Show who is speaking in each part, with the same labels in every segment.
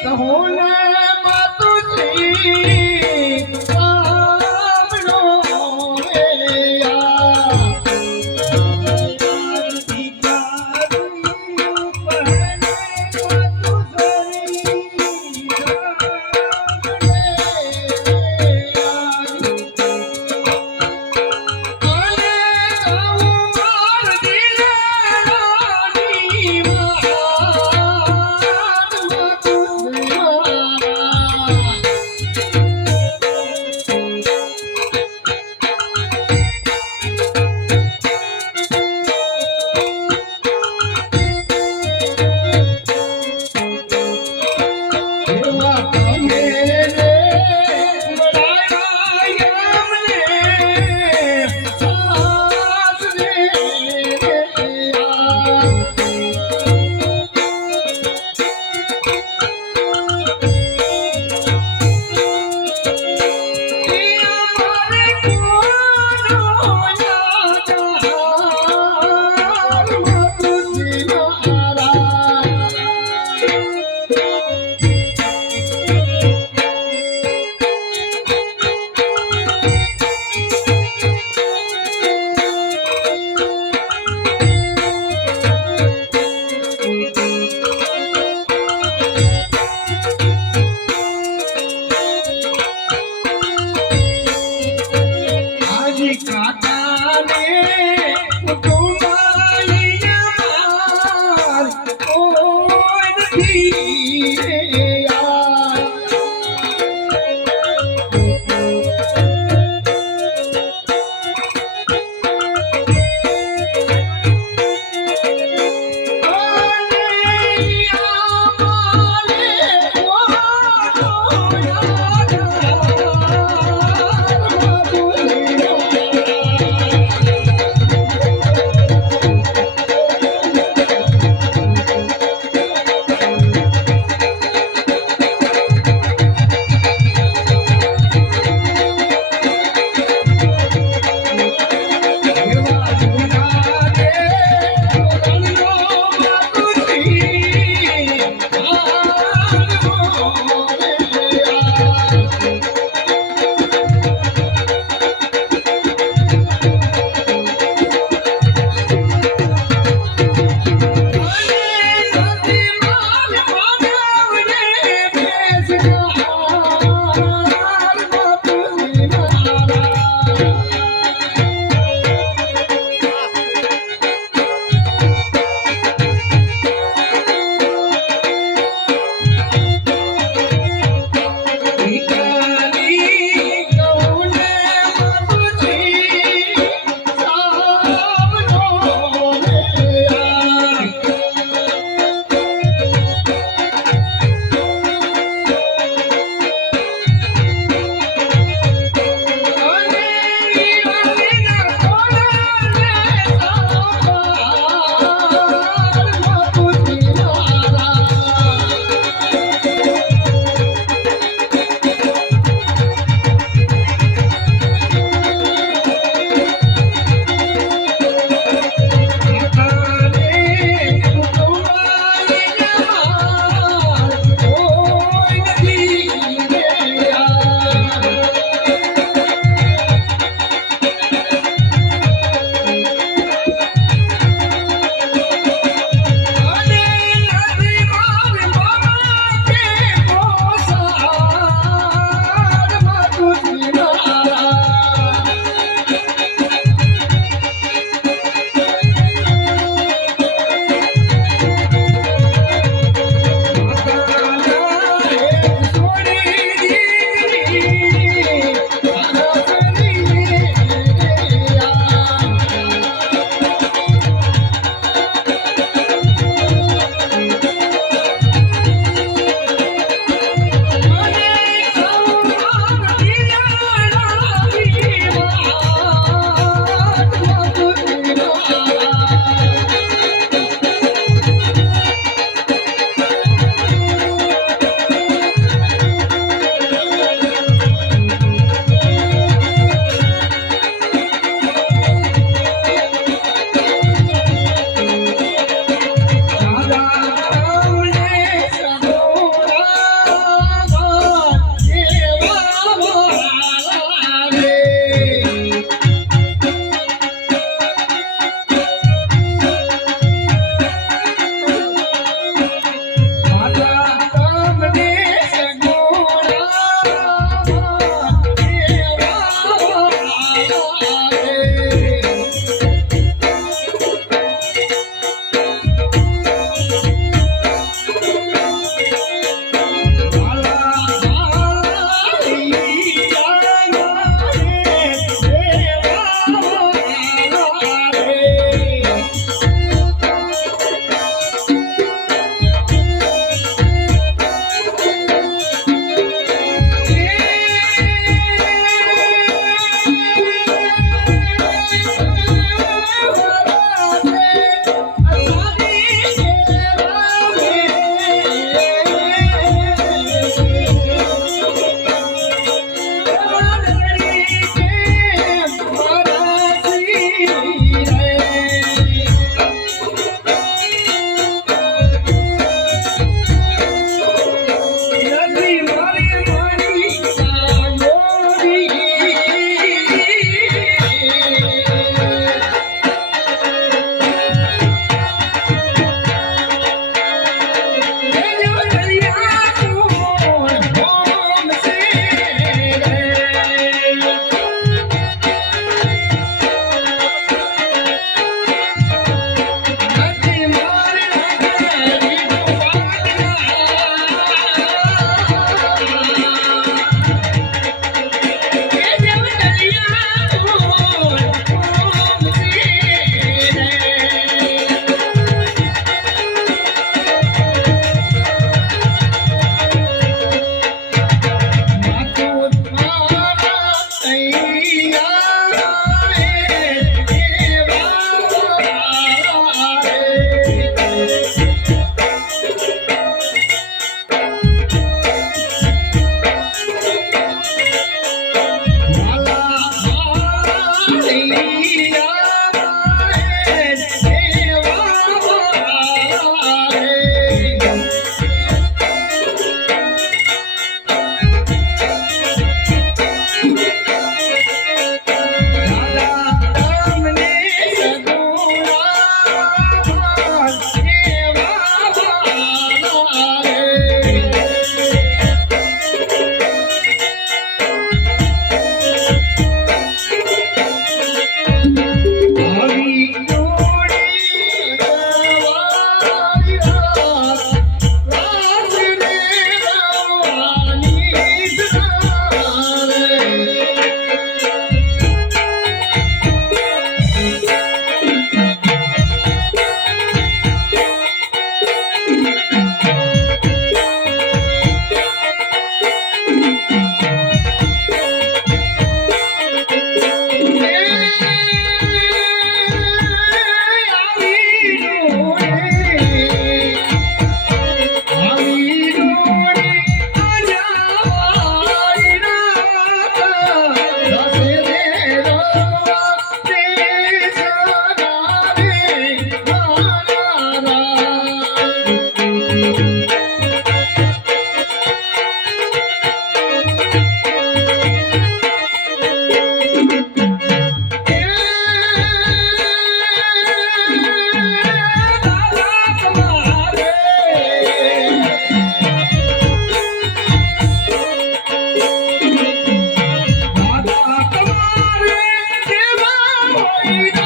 Speaker 1: કહું ને માતુશ્રી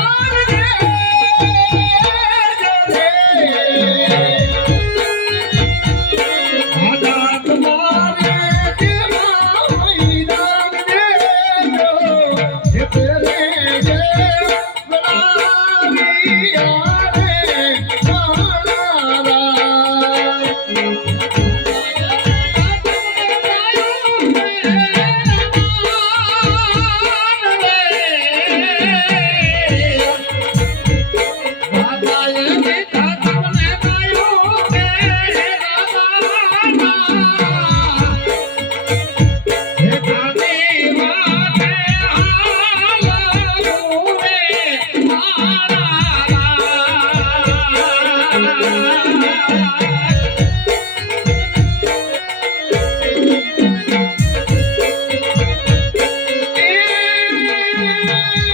Speaker 2: Glória a Deus. Música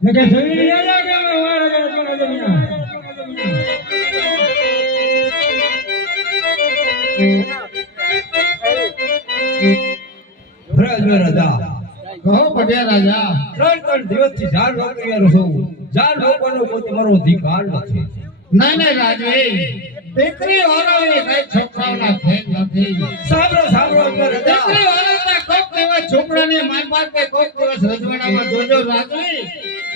Speaker 2: કે જોઈ રહ્યા કે રાજા જમ્યા?
Speaker 1: કહો પઢિયા રાજા
Speaker 2: ત્રણ ત્રણ દિવસથી ઝાડ નોકરીયારો છું. ઝાડ રોકવાનો કોઈ તમારો અધિકાર નથી.
Speaker 1: ના ના રાજવી દીકરી વાળાની કઈ છોકરાઓના ફેર નથી.
Speaker 2: સાંભળો સાંભળો
Speaker 1: દીકરી વાળાના કોક દિવસ છોકરાની માન માટે કોક દિવસ રજવાડામાં જોજો રાજવી.